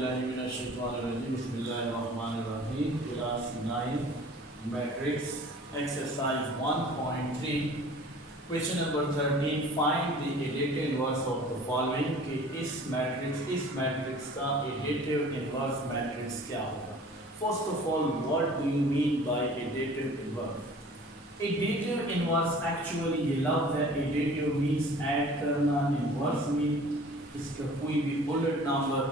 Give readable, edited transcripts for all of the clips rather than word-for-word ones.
बिस्मिल्लाहिर्रहमानिर्रहीम। Class 9 matrix exercise 1.3 question number 13 find the additive inverse of the following कि इस matrix का additive inverse matrix क्या होगा। First of all what do you mean by additive inverse? Additive inverse actually ये लफ्ज है, additive means add करना, inverse mean इसका कोई भी उलट नंबर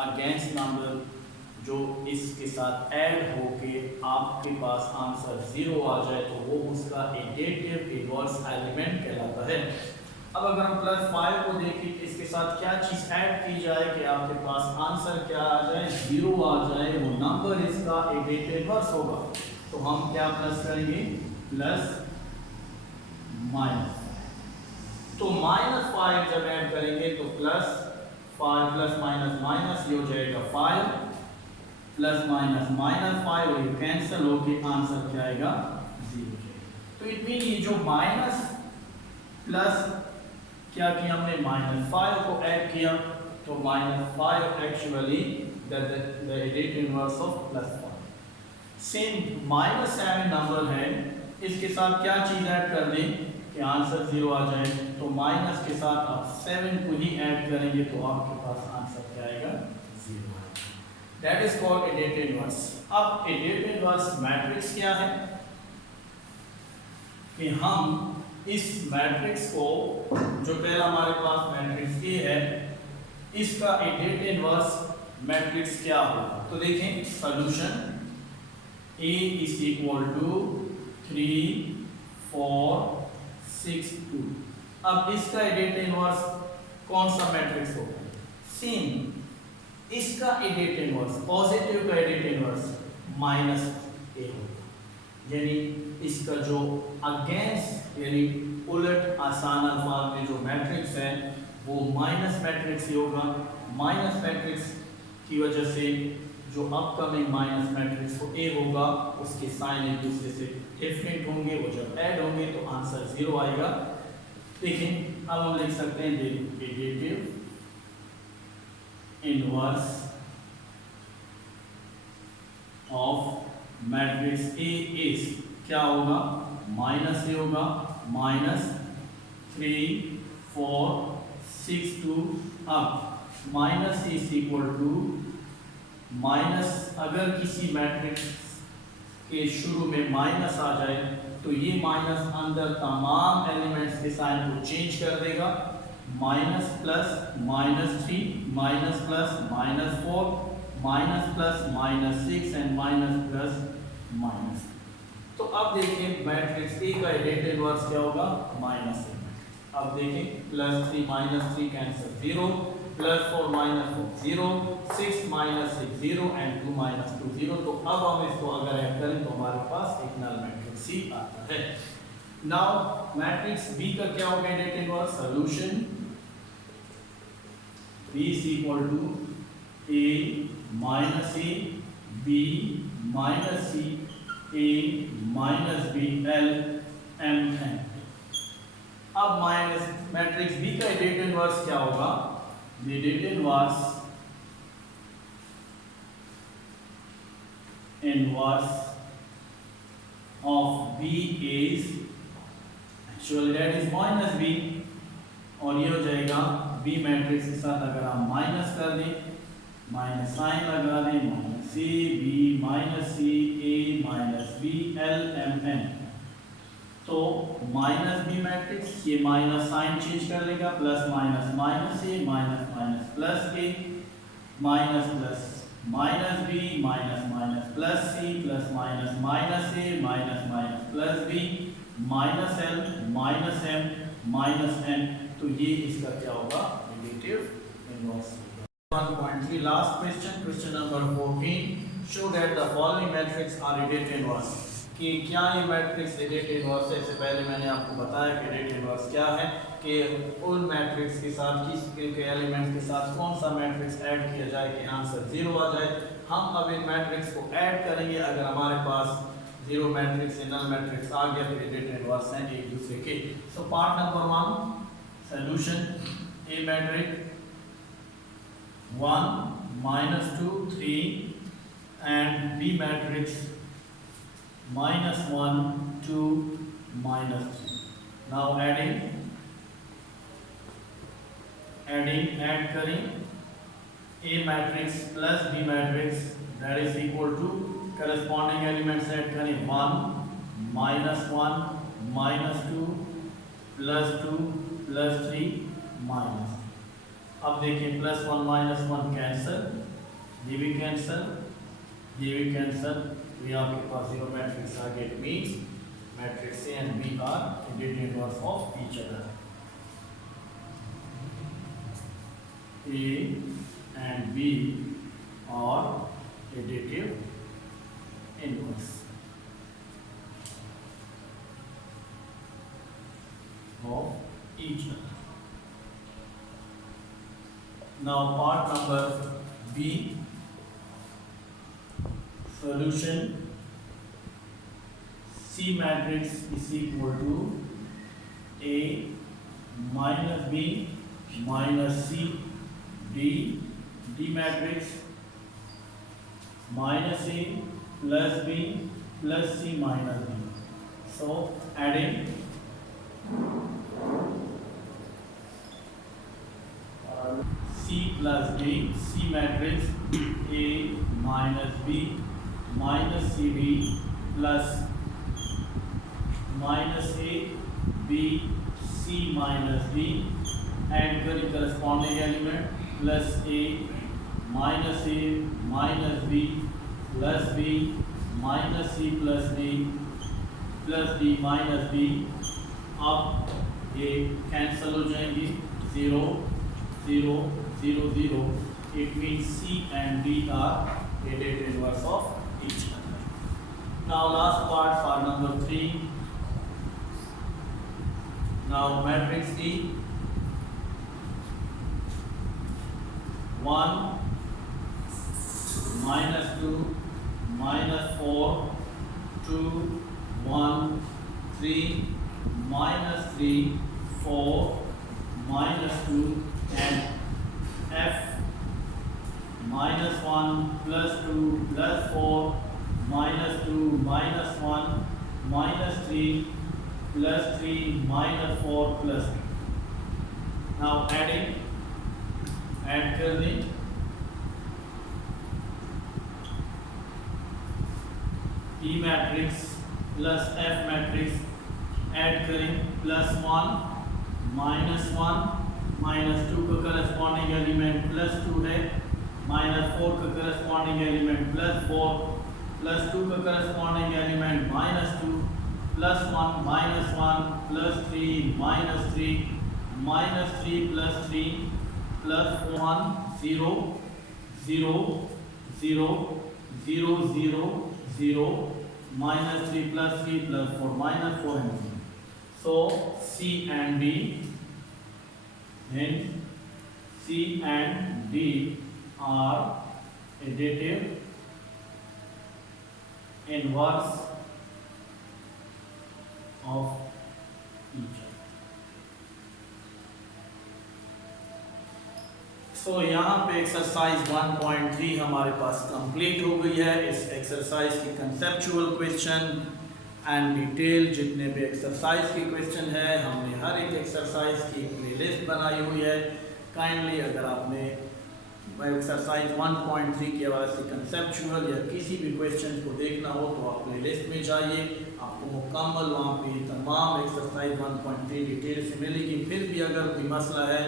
अगेंस्ट नंबर जो इसके साथ ऐड होके आपके पास आंसर 0 आ जाए तो वो उसका एडिटिव इनवर्स एलिमेंट कहलाता है। अब अगर हम +5 को देखें तो इसके साथ क्या चीज ऐड की जाए कि आपके पास आंसर क्या आ जाए, 0 आ जाए, वो नंबर इसका एडिटिव इनवर्स होगा। तो हम क्या प्लस करेंगे, प्लस माइनस। तो -5 जब ऐड करेंगे तो +5 प्लस माइनस माइनस ये हो जाएगा 5 प्लस माइनस -5 और ये कैंसिल होके आंसर क्या आएगा, 0। तो इट मीन ये जो माइनस प्लस क्या किया हमने, -5 को ऐड किया तो -5 actually the additive inverse of +5। Same -7 number है, इसके साथ क्या चीज ऐड कर दें कि आंसर 0 आ जाए। तो माइनस के साथ आप 7 को ही ऐड करेंगे तो आपके पास आंसर क्या आएगा, 0 आएगा। That is called additive inverse. अब एडिटिव इनवर्स मैट्रिक्स क्या है कि हम इस मैट्रिक्स को, जो पहला हमारे पास मैट्रिक्स ए है, इसका एडिटिव इनवर्स मैट्रिक्स क्या होगा। तो देखें solution A is equal to 3 4 6 2। अब इसका एडिटिव इनवर्स कौन सा मैट्रिक्स होगा, सेम इसका एडिटिव इनवर्स, पॉजिटिव का एडिटिव इनवर्स -a होगा। यानी इसका जो अगेंस्ट यानी उलट आसान अल्फाज में जो मैट्रिक्स है वो माइनस मैट्रिक्स ही होगा। माइनस मैट्रिक्स की वजह से जो अपकमिंग माइनस मैट्रिक्स को ए होगा उसके साइन एक दूसरे से डिफरेंट होंगे, वो जब ऐड होंगे तो आंसर 0 आएगा। देखें अब हम लिख सकते हैं additive inverse of matrix A is क्या होगा, -a होगा, -3 4 6 2। अब minus is equal to minus, अगर किसी मैट्रिक्स के शुरू में माइनस आ जाए तो ये माइनस अंदर तमाम एलिमेंट्स के साइन को चेंज कर देगा। Minus plus -3 minus plus -4 minus plus -6 and minus plus minus. तो अब देखिए मैट्रिक्स ए का एडिटिव इनवर्स क्या होगा, -a। अब देखें +3 -3 कैंसिल 0, +4 -4 0, 6 -6 0 एंड 2 -2 0। तो अब हम इसको अगर ऐड करें तो हमारे पास एक नल मैट्रिक्स सी आता है। नाउ मैट्रिक्स बी का क्या होगा additive inverse, solution B is equal to A minus A B minus C A minus B L M N। अब माइनस मैट्रिक्स बी का एडिटिव इनवर्स क्या होगा, the additive inverse of B is actually that is -b और ये हो जाएगा B matrix के साथ अगर हम माइनस कर दें, माइनस साइन लगा दें, -c B -c A -b L M N। तो -b मैट्रिक्स ये माइनस साइन चेंज कर लेगा, plus minus minus a minus minus plus a minus plus minus b minus minus plus c plus minus minus a minus minus plus b minus l minus m minus n। तो ये इसका क्या होगा, additive inverse होगा। 1.3 last question, question number 14 show that the following matrix are additive inverse. कि क्या ये matrix additive inverse है। इससे पहले मैंने आपको बताया कि एडिटिव इनवर्स क्या है, कि उन मैट्रिक्स के साथ किस के एलिमेंट्स के साथ कौन सा मैट्रिक्स ऐड किया जाए कि आंसर 0 आ जाए। हम अब इन मैट्रिक्स को ऐड करेंगे, अगर हमारे पास 0 मैट्रिक्स नल मैट्रिक्स आ गया तो एडिटिव इनवर्स हैं एक दूसरे के। So part number 1 solution A matrix 1 minus 2 3 and B matrix minus 1 2 minus 3. Now add करें A matrix plus B matrix that is equal to corresponding elements add करें 1 minus 1 minus 2 plus 2 plus 3 minus. अब देखिए plus 1 minus 1 cancel, ये भी cancel, ये भी cancel, ये आपके पास जीरो मैट्रिक्स आ गया. It means matrix A and B are additive inverse of each other. A and B are additive inverse of each other. Now part number B, solution. C matrix is equal to A minus B minus C, D matrix minus A plus B plus C minus B. So adding C plus D, C matrix A minus B minus CD plus minus A B C minus D, add करें corresponding element plus A minus B plus B minus C plus D minus B. अब ये cancel हो जाएंगी, 0 0 0 0. It means C and D are additive inverse of each other. Now last part number 3. Now matrix D, 1 minus 2 minus 4 2 1 3 minus 3 4 minus 2 and F minus 1 plus 2 plus 4 minus 2 minus 1 minus 3 plus 3 minus 4 plus 2. Now add कर दें E matrix plus F matrix, add करें plus 1 minus 2 का corresponding element plus 2 है, minus 4 का corresponding element plus 4 plus 2 का corresponding element minus 2 plus 1 minus 1 plus 3 minus 3 minus 3 plus 3 plus 1 0 0 0 0 0 0 minus 3 plus 3 plus 4 minus 4 and 0. So C and D, hence C and D are additive inverse of each other. So यहाँ पे exercise 1.3 हमारे पास complete हो गई है. इस exercise की conceptual question and detail जितने भी एक्सरसाइज के क्वेश्चन है, हमने हर एक एक्सरसाइज की प्लेलिस्ट बनाई हुई है. काइंडली अगर आपने एक्सरसाइज 1.3 के हवाले से कंसेप्चुअल या किसी भी क्वेश्चन को देखना हो तो आप प्लेलिस्ट में जाइए, आपको मुकम्मल वहाँ पे तमाम एक्सरसाइज 1.3 डिटेल से मिलेगी. फिर भी अगर कोई मसला है,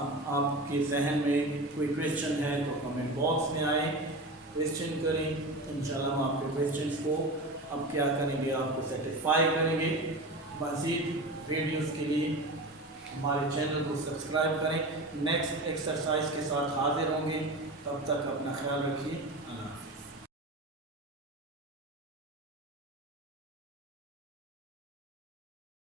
अब आपके जहन में कोई क्वेश्चन है तो कमेंट बॉक्स में आए, क्वेश्चन करें. इंशाल्लाह हम आपके क्वेश्चंस को अब क्या करेंगे, आपको सेटिस्फाई करेंगे. मज़ीद वीडियोस के लिए हमारे चैनल को सब्सक्राइब करें. नेक्स्ट एक्सरसाइज के साथ हाजिर होंगे, तब तक अपना ख्याल रखिए.